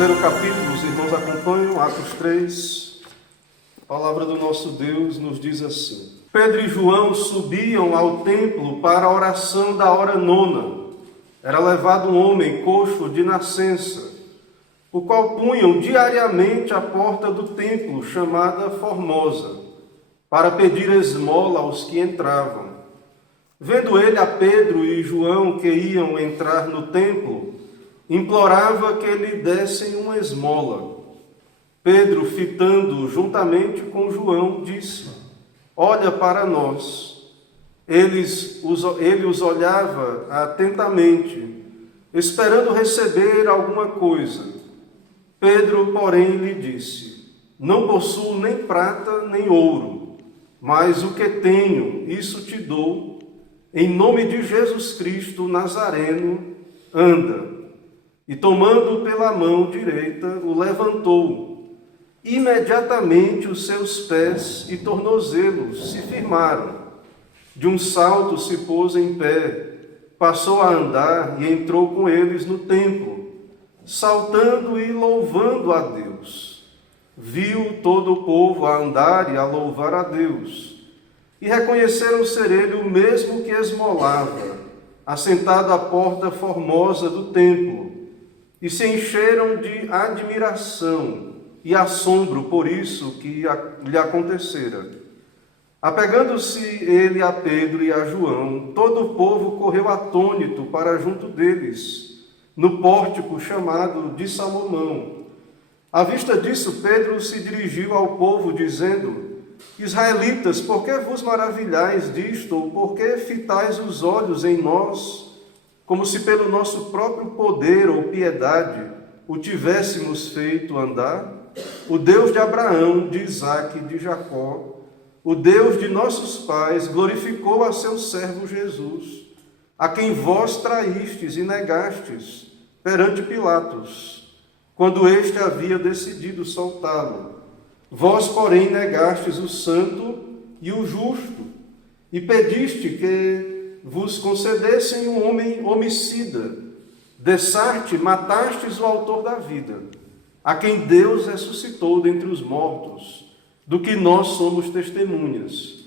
ler o capítulo, os irmãos acompanham, Atos 3. A palavra do nosso Deus nos diz assim: Pedro e João subiam ao templo para a oração da hora nona. Era levado um homem coxo de nascença, o qual punham diariamente à porta do templo, chamada Formosa, para pedir esmola aos que entravam. Vendo ele a Pedro e João que iam entrar no templo, implorava que lhe dessem uma esmola. Pedro, fitando juntamente com João, disse: Olha para nós. Ele os olhava atentamente, esperando receber alguma coisa. Pedro, porém, lhe disse: Não possuo nem prata nem ouro, mas o que tenho, isso te dou. Em nome de Jesus Cristo Nazareno, anda. E tomando pela mão direita, o levantou. Imediatamente os seus pés e tornozelos se firmaram. De um salto se pôs em pé, passou a andar e entrou com eles no templo, saltando e louvando a Deus. Viu todo o povo a andar e a louvar a Deus, e reconheceram ser ele o mesmo que esmolava, assentado à porta formosa do templo, e se encheram de admiração e assombro por isso que lhe acontecera. Apegando-se ele a Pedro e a João, todo o povo correu atônito para junto deles, no pórtico chamado de Salomão. À vista disso, Pedro se dirigiu ao povo, dizendo: Israelitas, por que vos maravilhais disto, ou por que fitais os olhos em nós, como se pelo nosso próprio poder ou piedade o tivéssemos feito andar? O Deus de Abraão, de Isaque e de Jacó, o Deus de nossos pais, glorificou a seu servo Jesus, a quem vós traístes e negastes perante Pilatos, quando este havia decidido soltá-lo. Vós, porém, negastes o santo e o justo, e pediste que vos concedessem um homem homicida. Dessarte, matastes o autor da vida, a quem Deus ressuscitou dentre os mortos, do que nós somos testemunhas.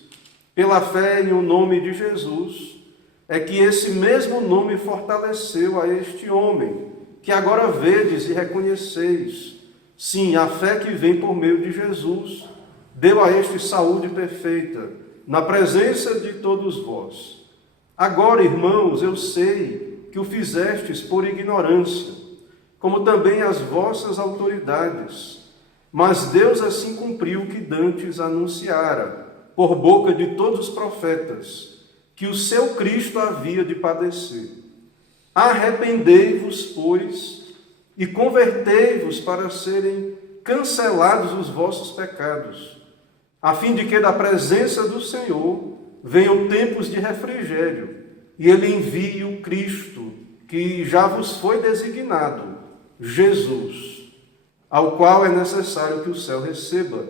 Pela fé em o nome de Jesus, é que esse mesmo nome fortaleceu a este homem, que agora vedes e reconheceis. Sim, a fé que vem por meio de Jesus deu a este saúde perfeita, na presença de todos vós. Agora, irmãos, eu sei que o fizestes por ignorância, como também as vossas autoridades. Mas Deus assim cumpriu o que dantes anunciara, por boca de todos os profetas, que o seu Cristo havia de padecer. Arrependei-vos, pois, e convertei-vos para serem cancelados os vossos pecados, a fim de que da presença do Senhor venham tempos de refrigério, e Ele envie o Cristo, que já vos foi designado, Jesus, ao qual é necessário que o céu receba,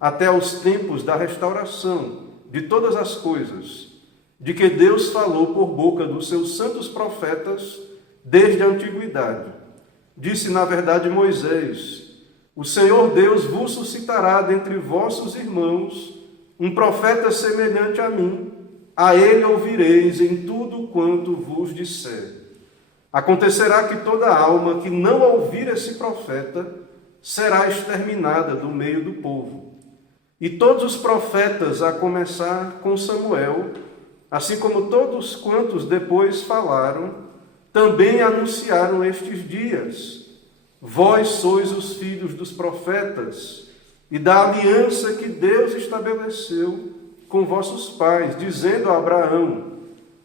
até aos tempos da restauração de todas as coisas, de que Deus falou por boca dos seus santos profetas desde a antiguidade. Disse, na verdade, Moisés: O Senhor Deus vos suscitará dentre vossos irmãos um profeta semelhante a mim, a ele ouvireis em tudo quanto vos disser. Acontecerá que toda alma que não ouvir esse profeta será exterminada do meio do povo. E todos os profetas, a começar com Samuel, assim como todos quantos depois falaram, também anunciaram estes dias. Vós sois os filhos dos profetas e da aliança que Deus estabeleceu com vossos pais, dizendo a Abraão: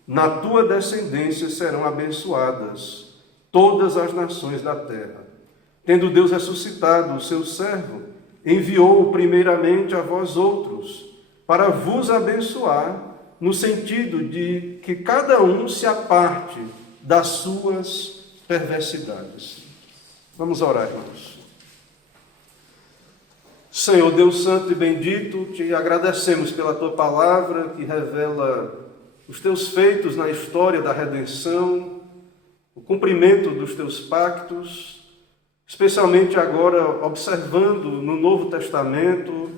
Na tua descendência serão abençoadas todas as nações da terra. Tendo Deus ressuscitado o seu servo, enviou-o primeiramente a vós outros, para vos abençoar, no sentido de que cada um se aparte das suas perversidades. Vamos orar, irmãos. Senhor Deus santo e bendito, te agradecemos pela tua palavra que revela os teus feitos na história da redenção, o cumprimento dos teus pactos, especialmente agora observando no Novo Testamento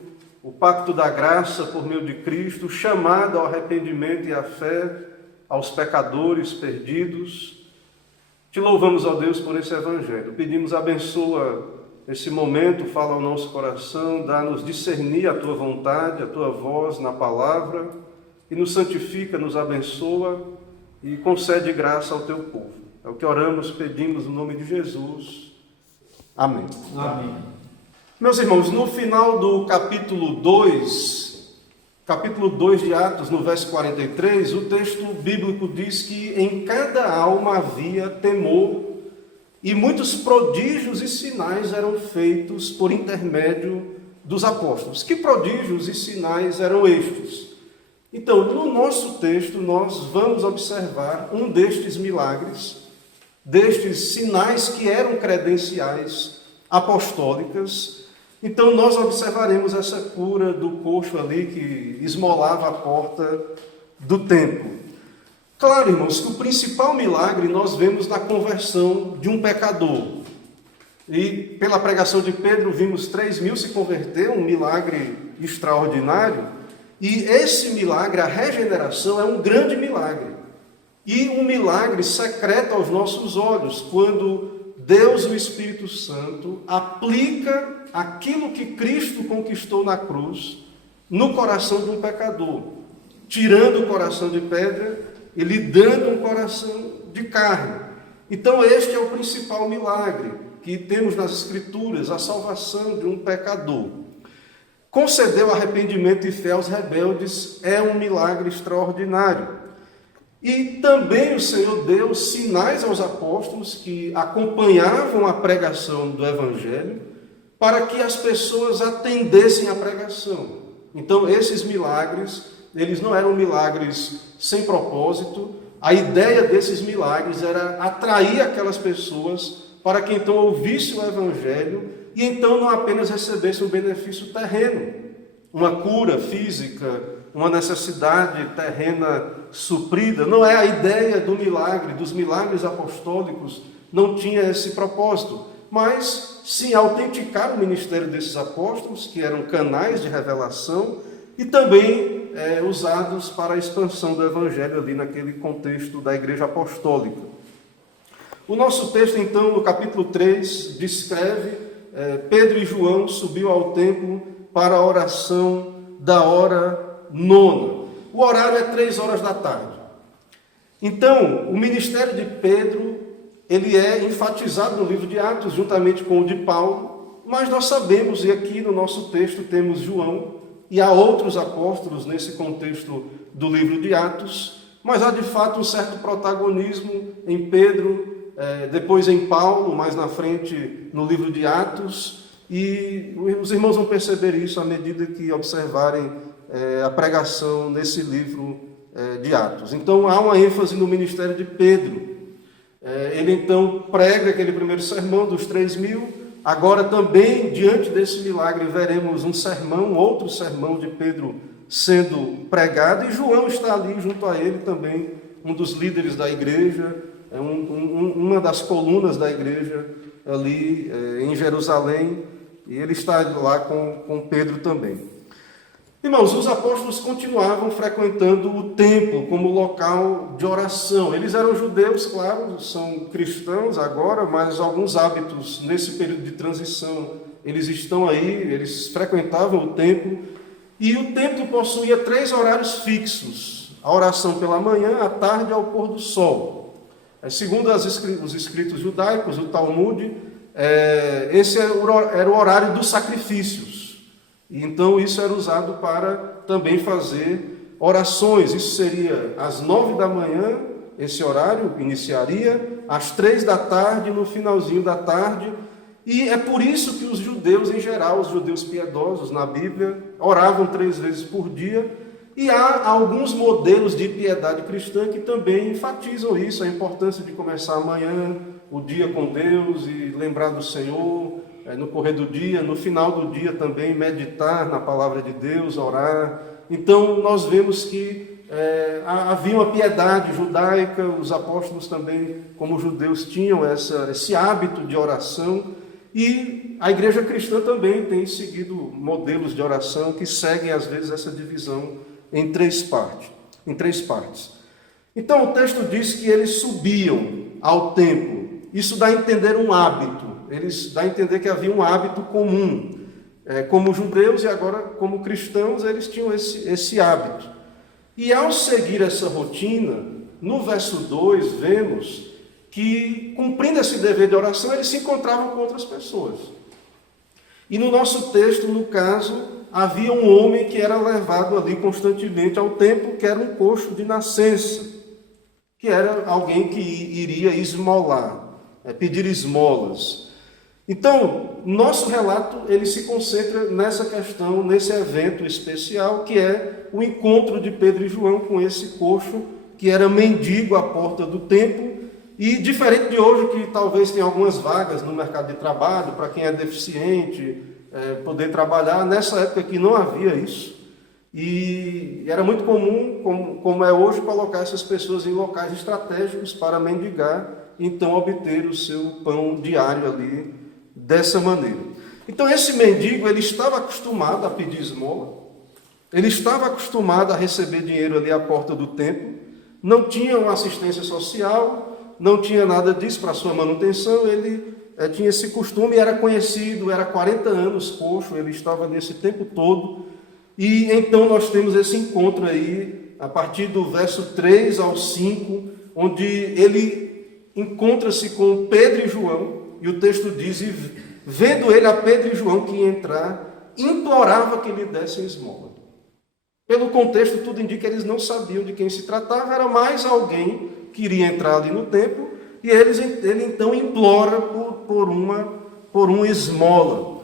o pacto da graça por meio de Cristo, o chamado ao arrependimento e à fé aos pecadores perdidos. Te louvamos, ó Deus, por esse Evangelho. Pedimos, abençoa esse momento, fala ao nosso coração, dá-nos discernir a Tua vontade, a Tua voz na palavra, e nos santifica, nos abençoa e concede graça ao Teu povo. É o que oramos, pedimos no nome de Jesus. Amém. Amém. Meus irmãos, no final do capítulo 2 de Atos, no verso 43, o texto bíblico diz que em cada alma havia temor e muitos prodígios e sinais eram feitos por intermédio dos apóstolos. Que prodígios e sinais eram estes? Então, no nosso texto, nós vamos observar um destes milagres, destes sinais que eram credenciais apostólicas. Então, nós observaremos essa cura do coxo ali que esmolava a porta do templo. Claro, irmãos, que o principal milagre nós vemos na conversão de um pecador. E pela pregação de Pedro, vimos 3.000 se converter, um milagre extraordinário. E esse milagre, a regeneração, é um grande milagre. E um milagre secreto aos nossos olhos, quando Deus, o Espírito Santo, aplica aquilo que Cristo conquistou na cruz no coração de um pecador, tirando o coração de pedra e lhe dando um coração de carne. Então este é o principal milagre que temos nas Escrituras, a salvação de um pecador. Concedeu arrependimento e fé aos rebeldes é um milagre extraordinário. E também o Senhor deu sinais aos apóstolos que acompanhavam a pregação do Evangelho para que as pessoas atendessem à pregação. Então esses milagres, eles não eram milagres sem propósito. A ideia desses milagres era atrair aquelas pessoas para que então ouvisse o Evangelho e então não apenas recebesse um benefício terreno, uma cura física, uma necessidade terrena suprida. Não é a ideia do milagre, dos milagres apostólicos, não tinha esse propósito, mas sim autenticar o ministério desses apóstolos, que eram canais de revelação, e também usados para a expansão do Evangelho ali naquele contexto da Igreja Apostólica. O nosso texto, então, no capítulo 3, descreve Pedro e João subiu ao templo para a oração da hora nona. O horário é 3 horas da tarde. Então, o ministério de Pedro, ele é enfatizado no livro de Atos, juntamente com o de Paulo, mas nós sabemos, e aqui no nosso texto temos João, e há outros apóstolos nesse contexto do livro de Atos, mas há de fato um certo protagonismo em Pedro, depois em Paulo, mais na frente no livro de Atos, e os irmãos vão perceber isso à medida que observarem a pregação nesse livro de Atos. Então há uma ênfase no ministério de Pedro. Ele então prega aquele primeiro sermão dos 3.000, agora também, diante desse milagre, veremos um sermão, outro sermão de Pedro sendo pregado, e João está ali junto a ele também, um dos líderes da igreja, uma das colunas da igreja ali em Jerusalém, e ele está lá com Pedro também. Irmãos, os apóstolos continuavam frequentando o templo como local de oração. Eles eram judeus, claro, são cristãos agora, mas alguns hábitos nesse período de transição, eles estão aí, eles frequentavam o templo, e o templo possuía 3 horários fixos: a oração pela manhã, à tarde e ao pôr do sol. Segundo os escritos judaicos, o Talmud, esse era o horário dos sacrifícios. E então isso era usado para também fazer orações. Isso seria às 9 da manhã, esse horário iniciaria, às 3 da tarde, no finalzinho da tarde. E é por isso que os judeus, em geral, os judeus piedosos na Bíblia, oravam 3 vezes por dia. E há alguns modelos de piedade cristã que também enfatizam isso, a importância de começar amanhã, o dia com Deus e lembrar do Senhor, no correr do dia, no final do dia também meditar na palavra de Deus, orar. Então nós vemos que havia uma piedade judaica, os apóstolos também, como judeus, tinham esse hábito de oração. E a igreja cristã também tem seguido modelos de oração que seguem, às vezes, essa divisão em três partes. Então, o texto diz que eles subiam ao templo. Isso dá a entender um hábito. Eles dá a entender que havia um hábito comum. Como judeus e agora como cristãos, eles tinham esse hábito. E ao seguir essa rotina, no verso 2, vemos que, cumprindo esse dever de oração, eles se encontravam com outras pessoas. E no nosso texto, no caso, havia um homem que era levado ali constantemente ao templo, que era um coxo de nascença, que era alguém que iria esmolar, pedir esmolas. Então, nosso relato ele se concentra nessa questão, nesse evento especial, que é o encontro de Pedro e João com esse coxo, que era mendigo à porta do templo. E diferente de hoje, que talvez tenha algumas vagas no mercado de trabalho, para quem é deficiente, poder trabalhar, nessa época aqui não havia isso. E era muito comum, como é hoje, colocar essas pessoas em locais estratégicos para mendigar, e então obter o seu pão diário ali, dessa maneira. Então esse mendigo, ele estava acostumado a pedir esmola, ele estava acostumado a receber dinheiro ali à porta do templo, não tinha uma assistência social, não tinha nada disso para sua manutenção, ele tinha esse costume, era conhecido, era 40 anos coxo, ele estava nesse tempo todo, e então nós temos esse encontro aí, a partir do verso 3 ao 5, onde ele encontra-se com Pedro e João, e o texto diz, e vendo ele a Pedro e João que ia entrar, implorava que lhe dessem esmola. Pelo contexto, tudo indica que eles não sabiam de quem se tratava, era mais alguém que iria entrar ali no templo, e ele então implora por uma esmola.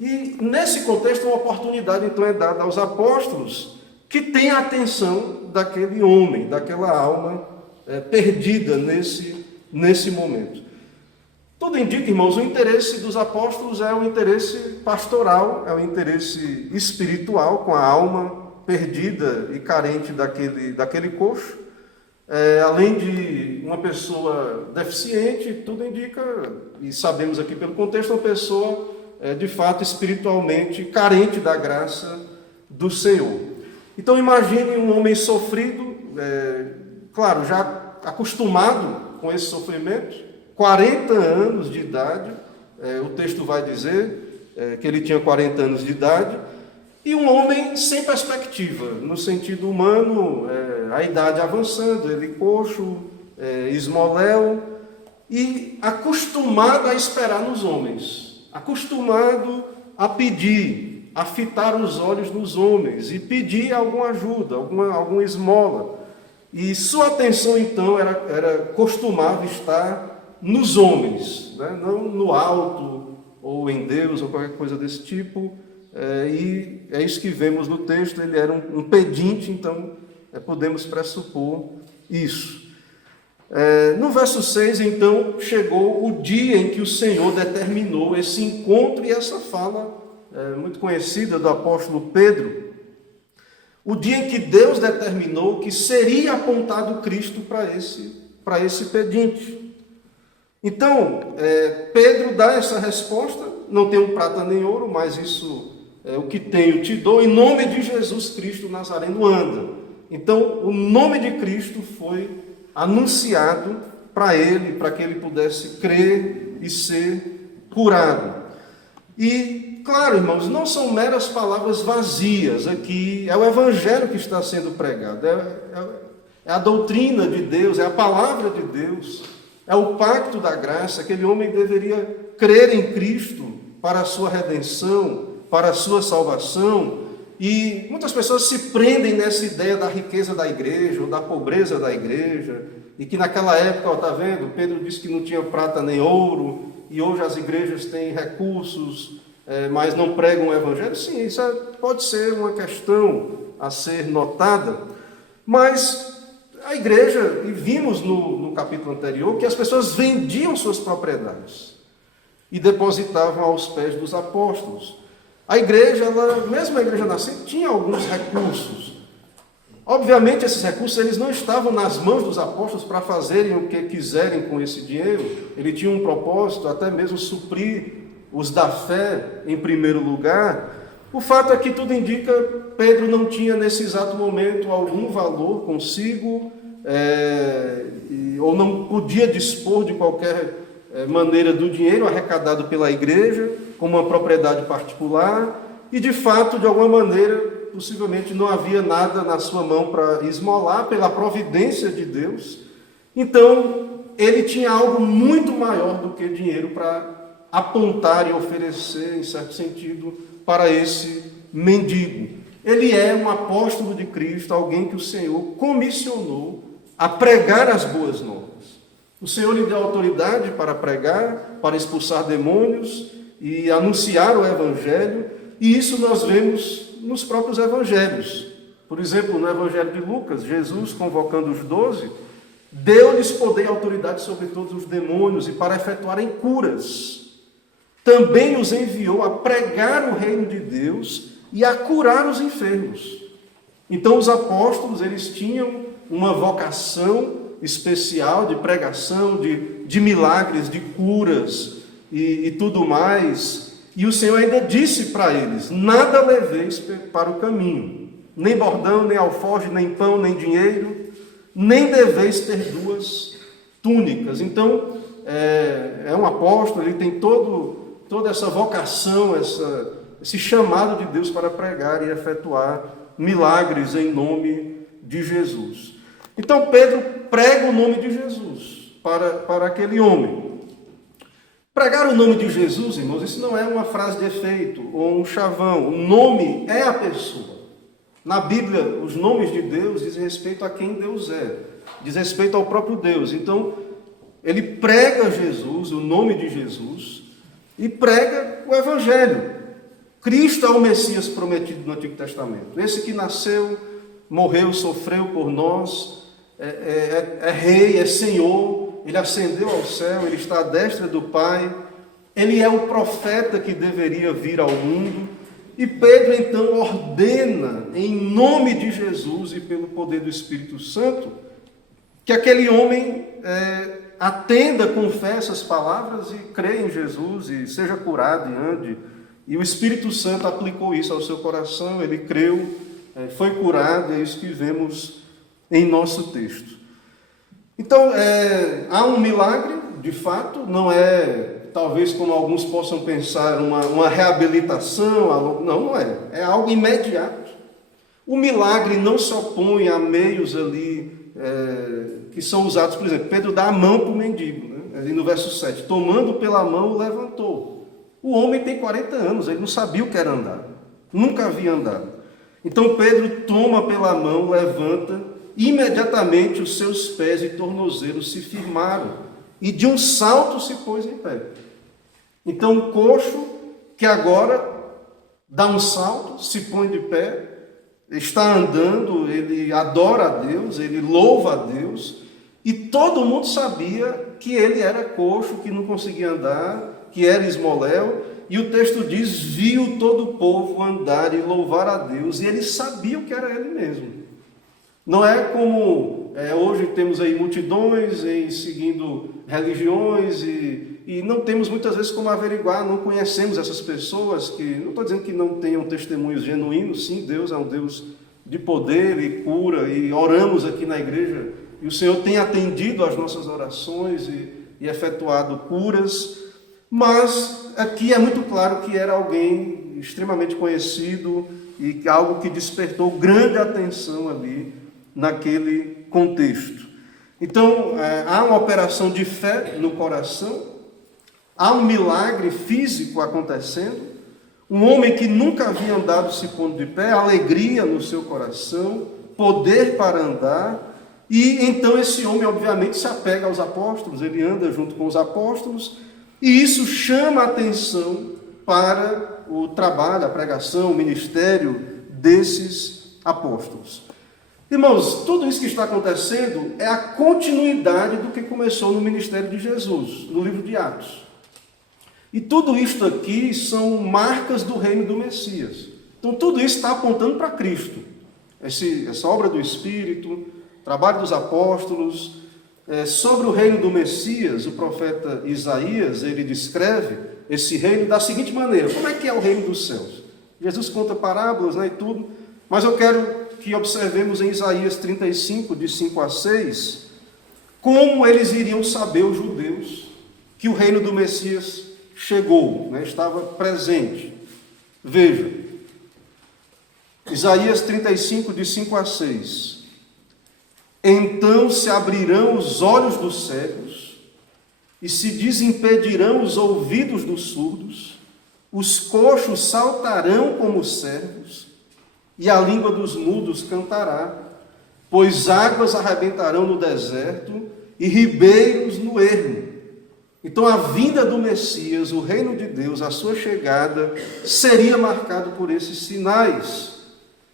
E nesse contexto, uma oportunidade então é dada aos apóstolos, que têm a atenção daquele homem, daquela alma perdida nesse momento. Tudo indica, irmãos, o interesse dos apóstolos é um interesse pastoral, é um interesse espiritual, com a alma perdida e carente daquele coxo. Além de uma pessoa deficiente, tudo indica, e sabemos aqui pelo contexto, uma pessoa de fato espiritualmente carente da graça do Senhor. Então imagine um homem sofrido, claro, já acostumado com esse sofrimento, 40 anos de idade, o texto vai dizer que ele tinha 40 anos de idade, e um homem sem perspectiva, no sentido humano, a idade avançando, ele coxo, esmoléu, e acostumado a esperar nos homens, acostumado a pedir, a fitar os olhos nos homens, e pedir alguma ajuda, alguma esmola. E sua atenção, então, costumava estar nos homens, né? Não no alto, ou em Deus, ou qualquer coisa desse tipo. E é isso que vemos no texto, ele era um pedinte, então podemos pressupor isso. No verso 6, então, chegou o dia em que o Senhor determinou esse encontro e essa fala muito conhecida do apóstolo Pedro. O dia em que Deus determinou que seria apontado Cristo para esse pedinte. Então, Pedro dá essa resposta, não tenho prata nem ouro, mas isso o que tenho te dou, em nome de Jesus Cristo Nazareno anda. Então, o nome de Cristo foi anunciado para ele, para que ele pudesse crer e ser curado. E, claro, irmãos, não são meras palavras vazias aqui, é o Evangelho que está sendo pregado, é a doutrina de Deus, é a palavra de Deus, é o pacto da graça. Aquele homem deveria crer em Cristo para a sua redenção, para a sua salvação, e muitas pessoas se prendem nessa ideia da riqueza da igreja, ou da pobreza da igreja, e que naquela época, está vendo, Pedro disse que não tinha prata nem ouro, e hoje as igrejas têm recursos, mas não pregam o evangelho. Sim, isso pode ser uma questão a ser notada, mas a igreja, e vimos no capítulo anterior, que as pessoas vendiam suas propriedades e depositavam aos pés dos apóstolos. A igreja, mesmo a igreja nascente, tinha alguns recursos. Obviamente, esses recursos eles não estavam nas mãos dos apóstolos para fazerem o que quiserem com esse dinheiro. Ele tinha um propósito, até mesmo suprir os da fé em primeiro lugar, o fato é que tudo indica Pedro não tinha nesse exato momento algum valor consigo, ou não podia dispor de qualquer maneira do dinheiro arrecadado pela igreja, como uma propriedade particular, e de fato, de alguma maneira, possivelmente não havia nada na sua mão para esmolar pela providência de Deus. Então, ele tinha algo muito maior do que dinheiro para apontar e oferecer, em certo sentido, para esse mendigo. Ele é um apóstolo de Cristo, alguém que o Senhor comissionou a pregar as boas novas. O Senhor lhe deu autoridade para pregar, para expulsar demônios e anunciar o Evangelho, e isso nós vemos nos próprios Evangelhos. Por exemplo, no Evangelho de Lucas, Jesus, convocando os 12, deu-lhes poder e autoridade sobre todos os demônios e para efetuarem curas. Também os enviou a pregar o reino de Deus e a curar os enfermos. Então os apóstolos, eles tinham uma vocação especial de pregação, de milagres, de curas e tudo mais. E o Senhor ainda disse para eles: nada leveis para o caminho, nem bordão, nem alforje, nem pão, nem dinheiro, nem deveis ter 2 túnicas. Então, é um apóstolo, ele tem toda essa vocação, esse chamado de Deus para pregar e efetuar milagres em nome de Jesus. Então Pedro prega o nome de Jesus para aquele homem. Pregar o nome de Jesus, irmãos, isso não é uma frase de efeito ou um chavão. O nome é a pessoa. Na Bíblia, os nomes de Deus dizem respeito a quem Deus é, diz respeito ao próprio Deus. Então, ele prega Jesus, o nome de Jesus, e prega o Evangelho. Cristo é o Messias prometido no Antigo Testamento. Esse que nasceu, morreu, sofreu por nós, é rei, é Senhor, ele ascendeu ao céu, ele está à destra do Pai, ele é o profeta que deveria vir ao mundo. E Pedro então ordena, em nome de Jesus e pelo poder do Espírito Santo, que aquele homem atenda, confesse as palavras e crê em Jesus e seja curado e ande. E o Espírito Santo aplicou isso ao seu coração, ele creu, foi curado, é isso que vemos em nosso texto. Então, há um milagre, de fato, não é, talvez como alguns possam pensar, uma reabilitação, não é, é algo imediato. O milagre não se opõe a meios ali que são usados, por exemplo, Pedro dá a mão para o mendigo, né? Ali no verso 7, tomando pela mão, o levantou. O homem tem 40 anos, ele não sabia o que era andar, nunca havia andado. Então Pedro toma pela mão, levanta, imediatamente os seus pés e tornozelos se firmaram, e de um salto se pôs em pé. Então o coxo, que agora dá um salto, se põe de pé, está andando, ele adora a Deus, ele louva a Deus, e todo mundo sabia que ele era coxo, que não conseguia andar, que era esmoléu, e o texto diz, viu todo o povo andar e louvar a Deus, e ele sabia o que era ele mesmo. Não é como hoje temos aí multidões seguindo religiões e não temos muitas vezes como averiguar, não conhecemos essas pessoas que, não estou dizendo que não tenham testemunhos genuínos, sim, Deus é um Deus de poder e cura, e oramos aqui na igreja, e o Senhor tem atendido às nossas orações e efetuado curas, mas aqui é muito claro que era alguém extremamente conhecido e algo que despertou grande atenção ali naquele contexto. Então, há uma operação de fé no coração, há um milagre físico acontecendo, um homem que nunca havia andado se pondo de pé, alegria no seu coração, poder para andar, e então esse homem obviamente se apega aos apóstolos, ele anda junto com os apóstolos, e isso chama a atenção para o trabalho, a pregação, o ministério desses apóstolos. Irmãos, tudo isso que está acontecendo é a continuidade do que começou no ministério de Jesus, no livro de Atos. E tudo isto aqui são marcas do reino do Messias. Então tudo isso está apontando para Cristo. Essa obra do Espírito, trabalho dos apóstolos, sobre o reino do Messias, o profeta Isaías, ele descreve esse reino da seguinte maneira: como é que é o reino dos céus? Jesus conta parábolas, e tudo, mas eu quero que observemos em Isaías 35, de 5 a 6, como eles iriam saber, os judeus, que o reino do Messias chegou, estava presente. Veja, Isaías 35, de 5 a 6. Então se abrirão os olhos dos cegos e se desimpedirão os ouvidos dos surdos, os coxos saltarão como servos e a língua dos mudos cantará, pois águas arrebentarão no deserto e ribeiros no ermo. Então a vinda do Messias, o reino de Deus, a sua chegada, seria marcado por esses sinais.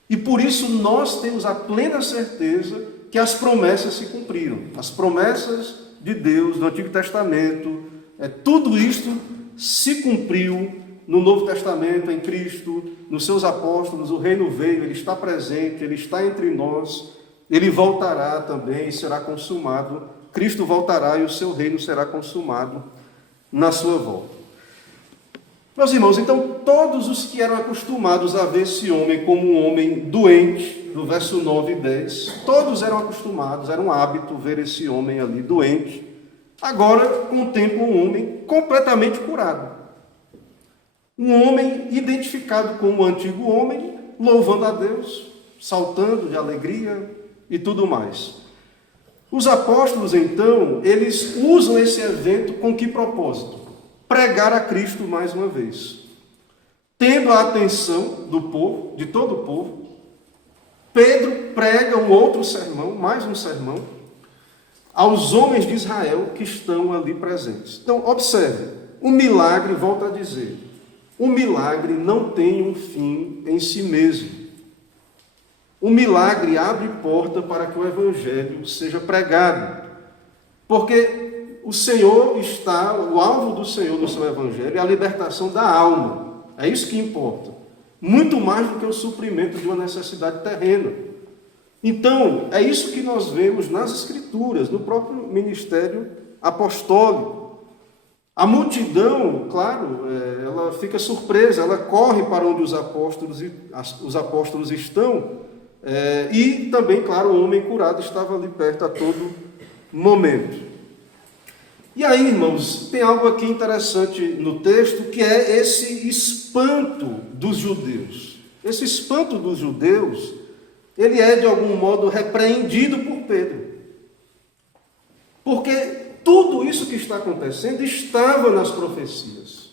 E por isso nós temos a plena certeza que as promessas se cumpriram. As promessas de Deus no Antigo Testamento, tudo isto se cumpriu no Novo Testamento, em Cristo, nos seus apóstolos. O reino veio, ele está presente, ele está entre nós, ele voltará também e será consumado. Cristo voltará e o seu reino será consumado na sua volta. Meus irmãos, então todos os que eram acostumados a ver esse homem como um homem doente, do verso 9 e 10, todos eram acostumados, era um hábito ver esse homem ali doente, agora contemplam um homem completamente curado. Um homem identificado como o antigo homem, louvando a Deus, saltando de alegria e tudo mais. Os apóstolos, então, eles usam esse evento com que propósito? Pregar a Cristo mais uma vez. Tendo a atenção do povo, de todo o povo, Pedro prega um outro sermão, mais um sermão, aos homens de Israel que estão ali presentes. Então, observe, o milagre, volto a dizer, o milagre não tem um fim em si mesmo. O milagre abre porta para que o Evangelho seja pregado. Porque o Senhor está, o alvo do Senhor no seu Evangelho é a libertação da alma. É isso que importa. Muito mais do que o suprimento de uma necessidade terrena. Então, é isso que nós vemos nas Escrituras, no próprio ministério apostólico. A multidão, claro, ela fica surpresa, ela corre para onde os apóstolos estão, e também, claro, o homem curado estava ali perto a todo momento. E aí, irmãos, tem algo aqui interessante no texto, que é esse espanto dos judeus. Esse espanto dos judeus, ele é, de algum modo, repreendido por Pedro. Porque tudo isso que está acontecendo estava nas profecias.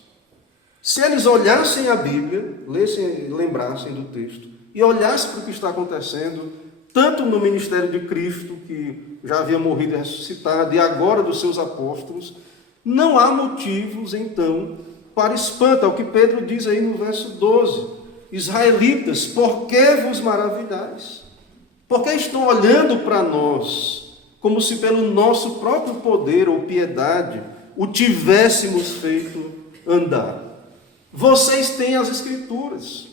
Se eles olhassem a Bíblia, lessem, lembrassem do texto, e olhassem para o que está acontecendo, tanto no ministério de Cristo, que já havia morrido e ressuscitado, e agora dos seus apóstolos, não há motivos, então, para espanto. É o que Pedro diz aí no verso 12. Israelitas, por que vos maravilhais? Por que estão olhando para nós, como se pelo nosso próprio poder ou piedade o tivéssemos feito andar? Vocês têm as Escrituras.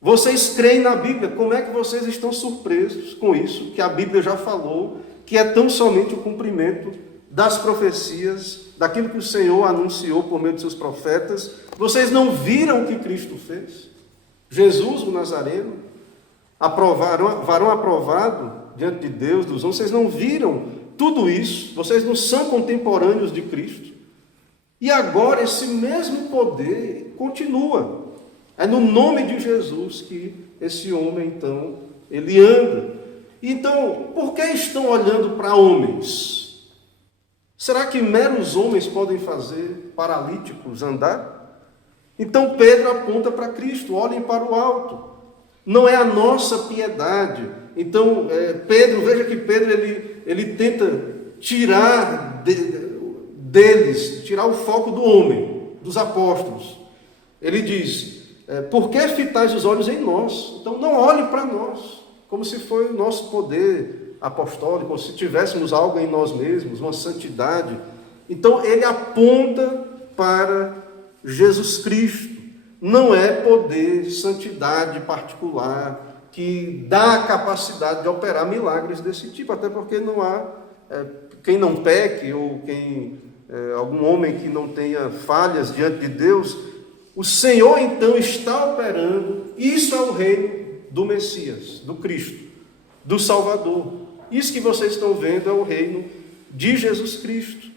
Vocês creem na Bíblia. Como é que vocês estão surpresos com isso, que a Bíblia já falou, que é tão somente o cumprimento das profecias, daquilo que o Senhor anunciou por meio de seus profetas? Vocês não viram o que Cristo fez? Jesus, o Nazareno, varão aprovado diante de Deus, dos homens. Vocês não viram tudo isso? Vocês não são contemporâneos de Cristo? E agora esse mesmo poder continua. É no nome de Jesus que esse homem, então, ele anda. Então, por que estão olhando para homens? Será que meros homens podem fazer paralíticos andar? Então Pedro aponta para Cristo, olhem para o alto. Não é a nossa piedade. Então, Pedro, veja que Pedro, ele tenta tirar deles, tirar o foco do homem, dos apóstolos. Ele diz: por que fitais os olhos em nós? Então não olhe para nós, como se foi o nosso poder apostólico, como se tivéssemos algo em nós mesmos, uma santidade. Então ele aponta para Jesus Cristo. Não é poder, santidade particular, que dá a capacidade de operar milagres desse tipo, até porque não há quem não peque, ou algum homem que não tenha falhas diante de Deus, o Senhor então está operando. Isso é o reino do Messias, do Cristo, do Salvador. Isso que vocês estão vendo é o reino de Jesus Cristo.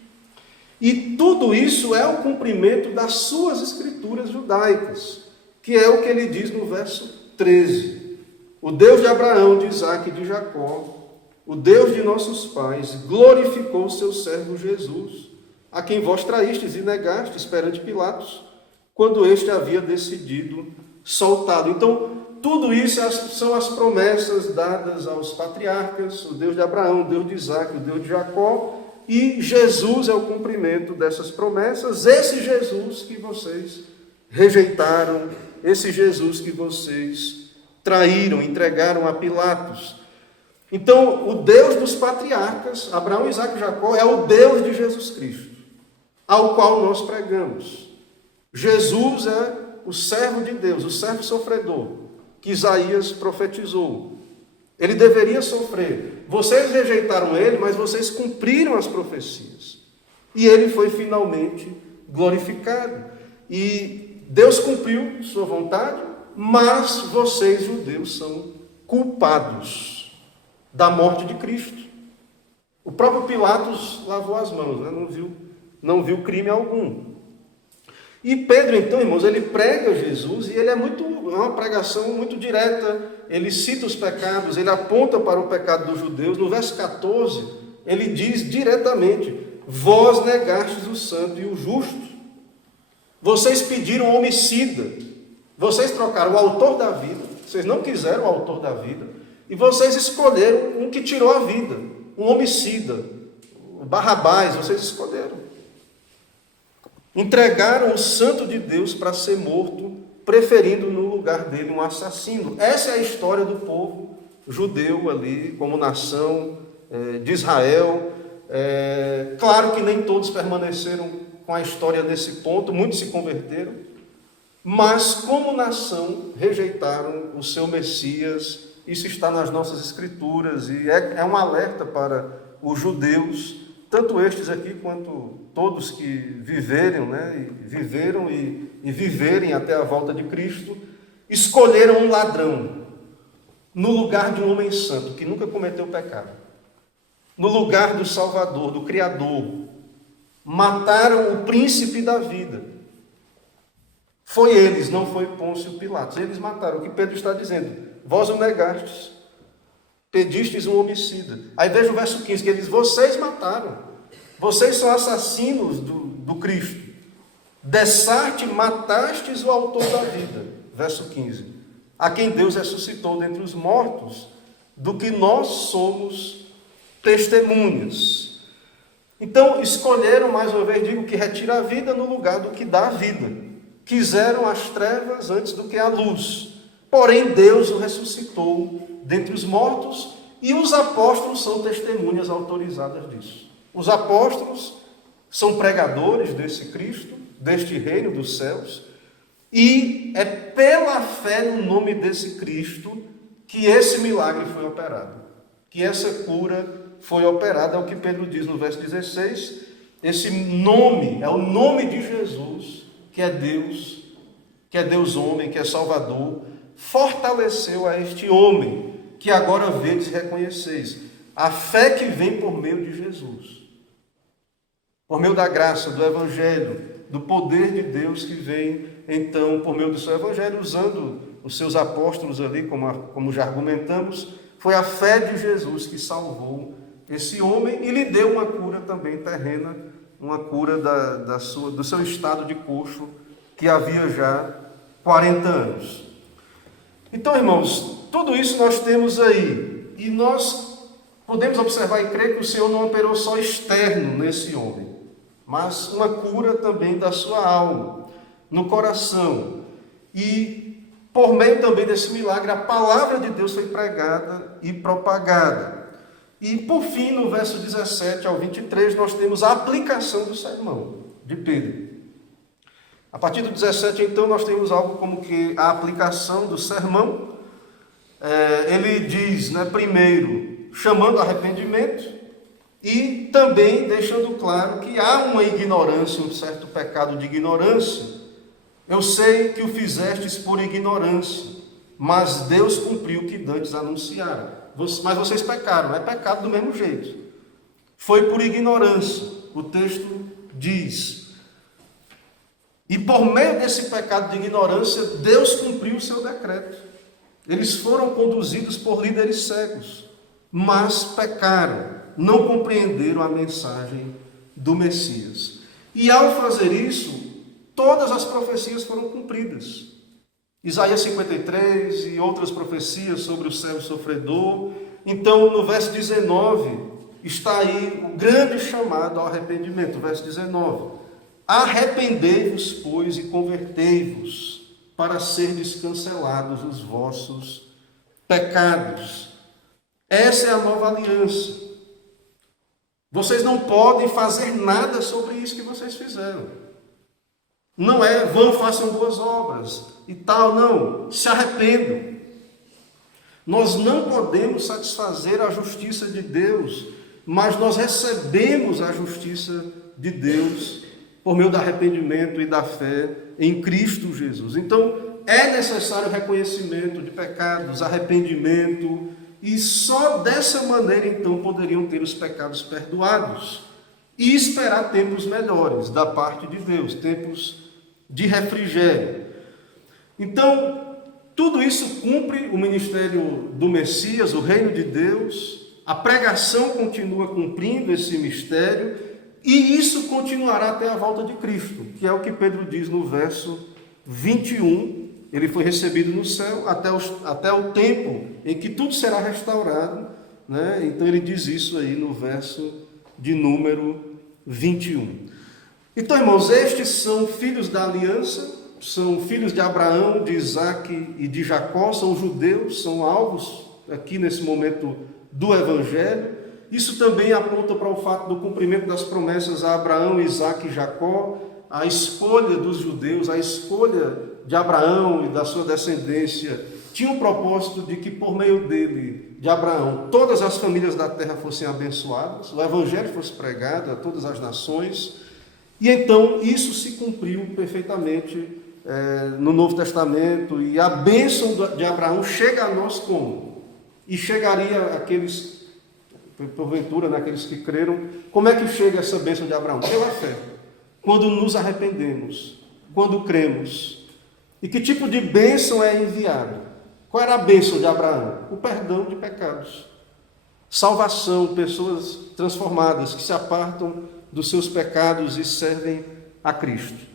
E tudo isso é o cumprimento das suas escrituras judaicas, que é o que ele diz no verso 13. O Deus de Abraão, de Isaque e de Jacó, o Deus de nossos pais, glorificou o seu servo Jesus, a quem vós traístes e negastes perante Pilatos, quando este havia decidido soltá-lo. Então, tudo isso são as promessas dadas aos patriarcas, o Deus de Abraão, o Deus de Isaque, o Deus de Jacó, e Jesus é o cumprimento dessas promessas, esse Jesus que vocês rejeitaram, esse Jesus que vocês traíram, entregaram a Pilatos. Então, o Deus dos patriarcas, Abraão, Isaque e Jacó, é o Deus de Jesus Cristo, ao qual nós pregamos. Jesus é o servo de Deus, o servo sofredor, que Isaías profetizou. Ele deveria sofrer. Vocês rejeitaram ele, mas vocês cumpriram as profecias. E ele foi finalmente glorificado. E Deus cumpriu sua vontade, mas vocês, judeus, são culpados da morte de Cristo. O próprio Pilatos lavou as mãos, né? Não viu crime algum. E Pedro, então, irmãos, ele prega Jesus e ele é uma pregação muito direta. Ele cita os pecados, ele aponta para o pecado dos judeus. No verso 14, ele diz diretamente: vós negastes o santo e o justo. Vocês pediram homicida. Vocês trocaram o autor da vida. Vocês não quiseram o autor da vida. E vocês escolheram um que tirou a vida, um homicida, o Barrabás. Vocês escolheram. Entregaram o santo de Deus para ser morto, preferindo no lugar dele um assassino. Essa é a história do povo judeu ali, como nação de Israel. Claro que nem todos permaneceram com a história nesse ponto, muitos se converteram, mas como nação rejeitaram o seu Messias. Isso está nas nossas escrituras e é um alerta para os judeus, tanto estes aqui quanto todos que viveram e viverem até a volta de Cristo, escolheram um ladrão no lugar de um homem santo que nunca cometeu pecado, no lugar do Salvador, do Criador. Mataram o príncipe da vida. Foi eles, não foi Pôncio Pilatos. Eles mataram. O que Pedro está dizendo: vós o negastes, pedistes um homicida. Aí veja o verso 15, que ele diz: vocês mataram. Vocês são assassinos do Cristo. Dessarte, matastes o autor da vida. Verso 15. A quem Deus ressuscitou dentre os mortos, do que nós somos testemunhas. Então, escolheram, mais uma vez digo, que retira a vida no lugar do que dá a vida. Quiseram as trevas antes do que a luz. Porém, Deus o ressuscitou dentre os mortos, e os apóstolos são testemunhas autorizadas disso. Os apóstolos são pregadores desse Cristo, deste reino dos céus, e é pela fé no nome desse Cristo que esse milagre foi operado, que essa cura foi operada. É o que Pedro diz no verso 16, esse nome, é o nome de Jesus, que é Deus homem, que é Salvador, fortaleceu a este homem, que agora vedes e reconheceis. A fé que vem por meio de Jesus, por meio da graça, do Evangelho, do poder de Deus que vem, então, por meio do seu Evangelho, usando os seus apóstolos ali, como já argumentamos, foi a fé de Jesus que salvou esse homem e lhe deu uma cura também terrena, uma cura do seu estado de coxo, que havia já 40 anos. Então, irmãos, tudo isso nós temos aí, e nós podemos observar e crer que o Senhor não operou só externo nesse homem, mas uma cura também da sua alma, no coração. E por meio também desse milagre, a palavra de Deus foi pregada e propagada. E por fim, no verso 17 ao 23, nós temos a aplicação do sermão de Pedro. A partir do 17, então, nós temos algo como que a aplicação do sermão. Ele diz, primeiro, chamando arrependimento, e também deixando claro que há uma ignorância, um certo pecado de ignorância. Eu sei que o fizestes por ignorância, mas Deus cumpriu o que dantes anunciaram. Mas vocês pecaram, é pecado do mesmo jeito. Foi por ignorância, o texto diz. E por meio desse pecado de ignorância, Deus cumpriu o seu decreto. Eles foram conduzidos por líderes cegos, mas pecaram, não compreenderam a mensagem do Messias. E ao fazer isso, todas as profecias foram cumpridas. Isaías 53 e outras profecias sobre o servo sofredor. Então, no verso 19, está aí o grande chamado ao arrependimento. Verso 19. Arrependei-vos, pois, e convertei-vos, para serdes cancelados os vossos pecados. Essa é a nova aliança. Vocês não podem fazer nada sobre isso que vocês fizeram. Não é vão, façam boas obras e tal, não. Se arrependam. Nós não podemos satisfazer a justiça de Deus, mas nós recebemos a justiça de Deus por meio do arrependimento e da fé em Cristo Jesus. Então, é necessário reconhecimento de pecados, arrependimento, e só dessa maneira, então, poderiam ter os pecados perdoados e esperar tempos melhores da parte de Deus, tempos de refrigério. Então, tudo isso cumpre o ministério do Messias, o reino de Deus, a pregação continua cumprindo esse mistério, e isso continuará até a volta de Cristo, que é o que Pedro diz no verso 21. Ele foi recebido no céu até o tempo em que tudo será restaurado, né? Então ele diz isso aí no verso de número 21. Então, irmãos, estes são filhos da aliança, são filhos de Abraão, de Isaque e de Jacó, são judeus, são alvos aqui nesse momento do Evangelho. Isso também aponta para o fato do cumprimento das promessas a Abraão, Isaque e Jacó, a escolha dos judeus, a escolha de Abraão e da sua descendência, tinha um propósito de que por meio dele, de Abraão, todas as famílias da terra fossem abençoadas, o Evangelho fosse pregado a todas as nações, e então isso se cumpriu perfeitamente no Novo Testamento, e a bênção de Abraão chega a nós como? E chegaria àqueles, porventura, naqueles que creram. Como é que chega essa bênção de Abraão? Pela fé. Quando nos arrependemos, quando cremos. E que tipo de bênção é enviada? Qual era a bênção de Abraão? O perdão de pecados. Salvação, pessoas transformadas que se apartam dos seus pecados e servem a Cristo.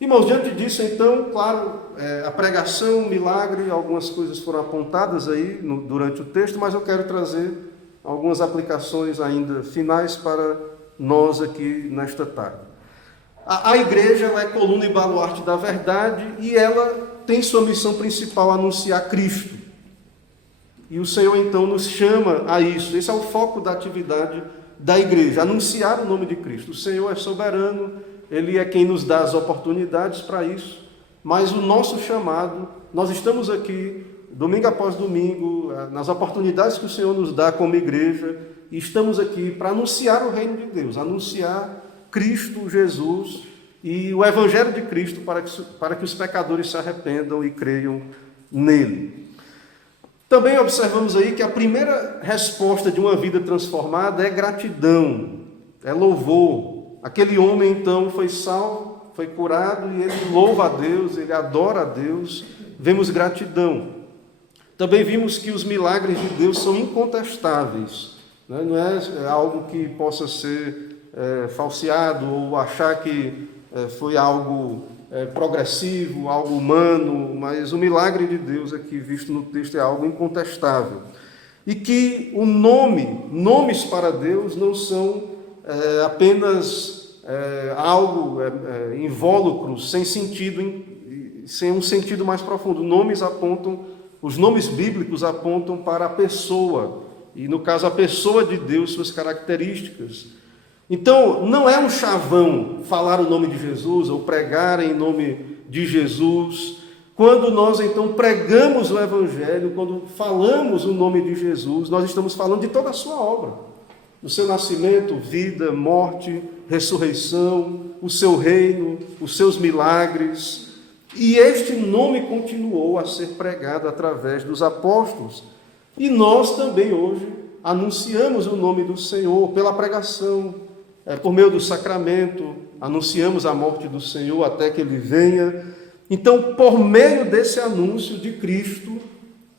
Irmãos, diante disso, então, claro, a pregação, o milagre, algumas coisas foram apontadas aí durante o texto, mas eu quero trazer algumas aplicações ainda finais para nós aqui nesta tarde. A igreja ela é coluna e baluarte da verdade e ela tem sua missão principal anunciar Cristo. E o Senhor então nos chama a isso. Esse é o foco da atividade da igreja, anunciar o nome de Cristo. O Senhor é soberano, Ele é quem nos dá as oportunidades para isso, mas o nosso chamado, nós estamos aqui domingo após domingo, nas oportunidades que o Senhor nos dá como igreja, e estamos aqui para anunciar o reino de Deus, anunciar Cristo Jesus e o Evangelho de Cristo para que os pecadores se arrependam e creiam nele. Também observamos aí que a primeira resposta de uma vida transformada é gratidão, é louvor. Aquele homem então foi salvo, foi curado e ele louva a Deus, ele adora a Deus, vemos gratidão. Também vimos que os milagres de Deus são incontestáveis, né? Não é algo que possa ser falseado ou achar que foi algo progressivo, algo humano, mas o milagre de Deus aqui visto no texto é algo incontestável. E que nomes para Deus não são apenas algo invólucro, sem sentido, sem um sentido mais profundo. Os nomes bíblicos apontam para a pessoa, e no caso a pessoa de Deus, suas características. Então, não é um chavão falar o nome de Jesus ou pregar em nome de Jesus. Quando nós, então, pregamos o Evangelho, quando falamos o nome de Jesus, nós estamos falando de toda a sua obra. O seu nascimento, vida, morte, ressurreição, o seu reino, os seus milagres. E este nome continuou a ser pregado através dos apóstolos. E nós também hoje anunciamos o nome do Senhor pela pregação, por meio do sacramento, anunciamos a morte do Senhor até que Ele venha. Então, por meio desse anúncio de Cristo,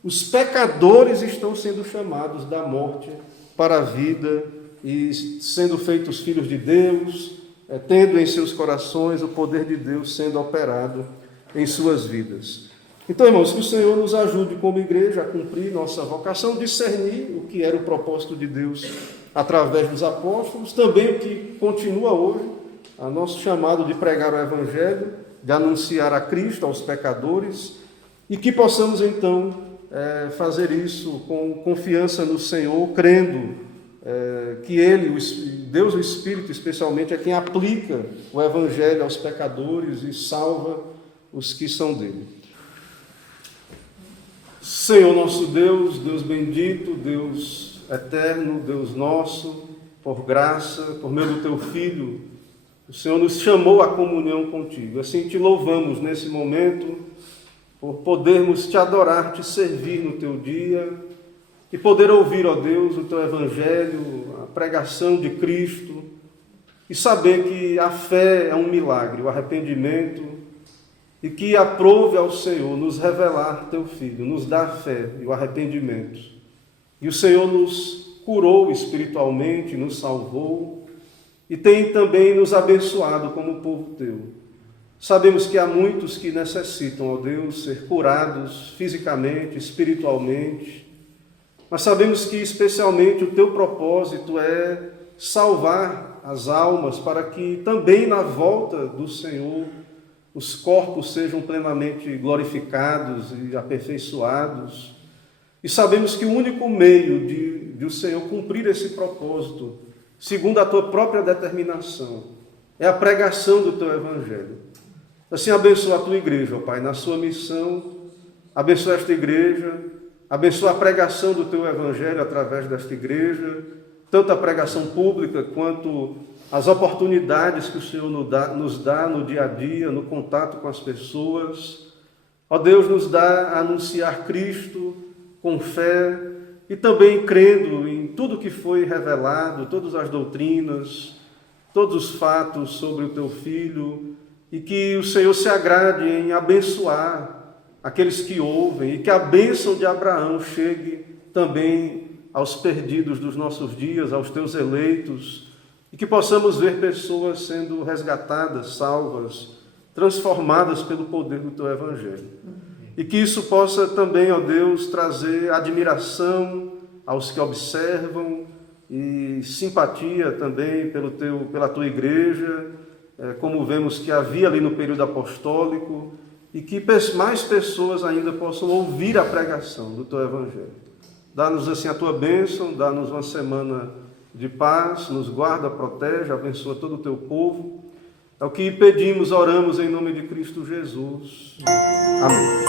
os pecadores estão sendo chamados da morte para a vida e sendo feitos filhos de Deus, tendo em seus corações o poder de Deus sendo operado em suas vidas. Então, irmãos, que o Senhor nos ajude como igreja a cumprir nossa vocação, discernir o que era o propósito de Deus através dos apóstolos, também o que continua hoje, a nosso chamado de pregar o Evangelho, de anunciar a Cristo aos pecadores, e que possamos então fazer isso com confiança no Senhor, crendo que Ele, Deus o Espírito especialmente, é quem aplica o Evangelho aos pecadores e salva os que são dele. Senhor nosso Deus, Deus bendito, Deus eterno, Deus nosso, por graça, por meio do Teu Filho, o Senhor nos chamou à comunhão contigo. Assim te louvamos nesse momento, por podermos te adorar, te servir no Teu dia, e poder ouvir, ó Deus, o Teu Evangelho, a pregação de Cristo, e saber que a fé é um milagre, o arrependimento, e que aprove ao Senhor nos revelar Teu Filho, nos dar fé e o arrependimento. E o Senhor nos curou espiritualmente, nos salvou e tem também nos abençoado como povo Teu. Sabemos que há muitos que necessitam, ó Deus, ser curados fisicamente, espiritualmente, mas sabemos que especialmente o Teu propósito é salvar as almas para que também na volta do Senhor os corpos sejam plenamente glorificados e aperfeiçoados. E sabemos que o único meio de o Senhor cumprir esse propósito, segundo a Tua própria determinação, é a pregação do Teu Evangelho. Assim, abençoa a Tua igreja, ó Pai, na sua missão, abençoa esta igreja, abençoa a pregação do Teu Evangelho através desta igreja, tanto a pregação pública quanto as oportunidades que o Senhor nos dá no dia a dia, no contato com as pessoas. Ó Deus, nos dá a anunciar Cristo com fé e também crendo em tudo que foi revelado, todas as doutrinas, todos os fatos sobre o Teu Filho, e que o Senhor se agrade em abençoar aqueles que ouvem e que a bênção de Abraão chegue também aos perdidos dos nossos dias, aos Teus eleitos, e que possamos ver pessoas sendo resgatadas, salvas, transformadas pelo poder do Teu Evangelho. E que isso possa também, ó Deus, trazer admiração aos que observam e simpatia também pela Tua igreja, como vemos que havia ali no período apostólico, e que mais pessoas ainda possam ouvir a pregação do Teu Evangelho. Dá-nos assim a Tua bênção, dá-nos uma semana de paz, nos guarda, protege, abençoa todo o Teu povo. É o que pedimos, oramos em nome de Cristo Jesus. Amém.